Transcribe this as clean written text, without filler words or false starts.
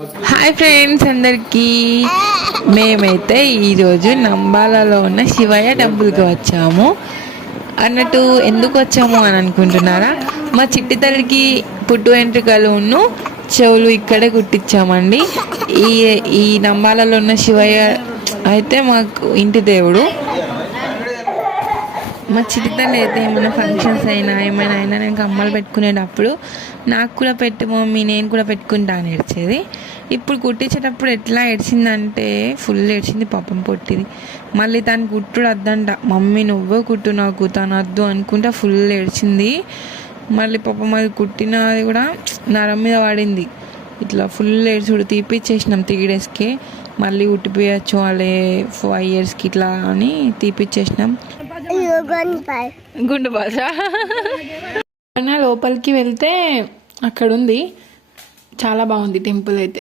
Hi friends అందరికీ, మేమైతే ఈరోజు నంబాలలో ఉన్న శివయ్య టెంపుల్కి వచ్చాము. అన్నట్టు ఎందుకు వచ్చాము అని అనుకుంటున్నారా? మా చిట్టి తల్లికి పుట్టు వెంట్రుకలును చెవులు ఇక్కడే కుట్టించామండి. ఈ ఈ నంబాలలో ఉన్న శివయ్య అయితే మాకు ఇంటి దేవుడు. మా చిటితల్లి అయితే ఏమైనా ఫంక్షన్స్ అయినా నేను కమ్మలు పెట్టుకునేటప్పుడు నాకు కూడా పెట్టు మమ్మీ, నేను కూడా పెట్టుకుంటా అని ఏడ్చేది. ఇప్పుడు కుట్టించేటప్పుడు ఎట్లా ఏడ్చిందంటే ఫుల్ ఏడ్చింది పాపం పొట్టిది. మళ్ళీ తను కుట్టుడు వద్దంట, మమ్మీ నువ్వే కుట్టు నాకు తను వద్దు అనుకుంటా ఫుల్ ఏడ్చింది. మళ్ళీ పాపం అది కుట్టినది కూడా నరం మీద పడింది. ఇట్లా ఫుల్ ఏడ్చుడు తీపిచ్చేసినాం 3 daysకి. మళ్ళీ ఉట్టిపోయచ్చు వాళ్ళే 5 yearsకి ఇట్లా అని తీపిచ్చేసినాం. గుండు భాష లోపలికి వెళ్తే అక్కడ ఉంది, చాలా బాగుంది టెంపుల్ అయితే.